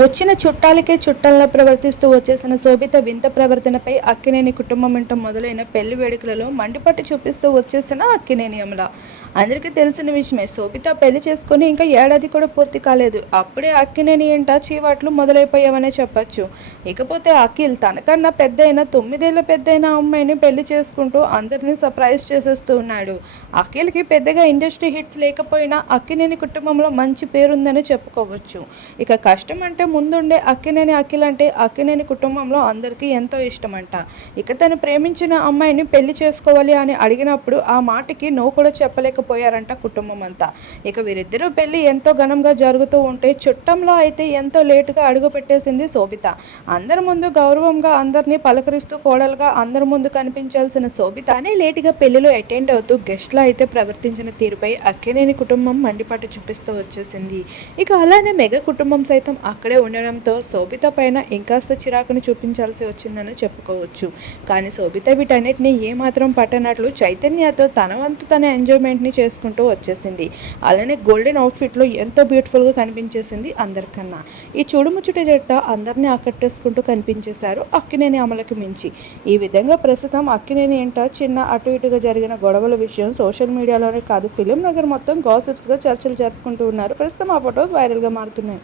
వచ్చిన చుట్టాలకే చుట్టాల్లా ప్రవర్తిస్తూ వచ్చేసిన శోభిత వింత ప్రవర్తనపై అక్కినేని కుటుంబం ఇంట మొదలైన పెళ్లి వేడుకలలో మండిపట్టు చూపిస్తూ వచ్చేసిన అక్కినేని అమల. అందరికీ తెలిసిన విషయమే. శోభిత పెళ్లి చేసుకుని ఇంకా ఏడాది కూడా పూర్తి కాలేదు. అప్పుడే అక్కినేని ఇంట చీవాట్లు మొదలైపోయావనే చెప్పొచ్చు. ఇకపోతే అఖిల్ తనకన్నా పెద్దయిన 9 ఏళ్ల పెద్దయిన అమ్మాయిని పెళ్లి చేసుకుంటూ అందరినీ సర్ప్రైజ్ చేసేస్తూ ఉన్నాడు. అఖిల్కి పెద్దగా ఇండస్ట్రీ హిట్స్ లేకపోయినా అక్కినేని కుటుంబంలో మంచి పేరుందని చెప్పుకోవచ్చు. ఇక కష్టం అంటే ముందుండే అక్కినేని అఖిల్ అంటే అక్కినేని కుటుంబంలో అందరికీ ఎంతో ఇష్టమంట. ఇక తను ప్రేమించిన అమ్మాయిని పెళ్లి చేసుకోవాలి అని అడిగినప్పుడు ఆ మాటకి నో కూడా చెప్పలేకపోయారంట కుటుంబం అంతా. ఇక వీరిద్దరూ పెళ్లి ఎంతో ఘనంగా జరుగుతూ ఉంటే చుట్టంలో అయితే ఎంతో లేటుగా అడుగు పెట్టేసింది శోభిత. అందరి ముందు గౌరవంగా అందరినీ పలకరిస్తూ కోడలుగా అందరి ముందు కనిపించాల్సిన శోభితనే లేటుగా పెళ్లిలో అటెండ్ అవుతూ గెస్ట్లా అయితే ప్రవర్తించిన తీరుపై అక్కినేని కుటుంబం మండిపాటు చూపిస్తూ వచ్చేసింది. ఇక అలానే మెగా కుటుంబం సైతం అక్కడే ఉండడంతో శోభిత పైన ఇంకాస్త చిరాకుని చూపించాల్సి వచ్చిందని చెప్పుకోవచ్చు. కానీ శోభిత వీటన్నిటిని ఏమాత్రం పట్టనట్లు చైతన్యతో తన వంతు తన ఎంజాయ్మెంట్ని చేసుకుంటూ వచ్చేసింది. అలానే గోల్డెన్ అవుట్ఫిట్లో ఎంతో బ్యూటిఫుల్గా కనిపించేసింది అందరికన్నా. ఈ చూడుముచ్చుట జట్ట అందరినీ ఆకట్టేసుకుంటూ కనిపించేశారు అక్కినేని అమలకి మించి. ఈ విధంగా ప్రస్తుతం అక్కినేని ఏంట చిన్న అటు ఇటుగా జరిగిన గొడవల విషయం సోషల్ మీడియాలోనే కాదు ఫిలిం నగర్ మొత్తం గాసిప్స్గా చర్చలు జరుపుకుంటూ ఉన్నారు. ప్రస్తుతం ఆ ఫొటోస్ వైరల్గా మారుతున్నాయి.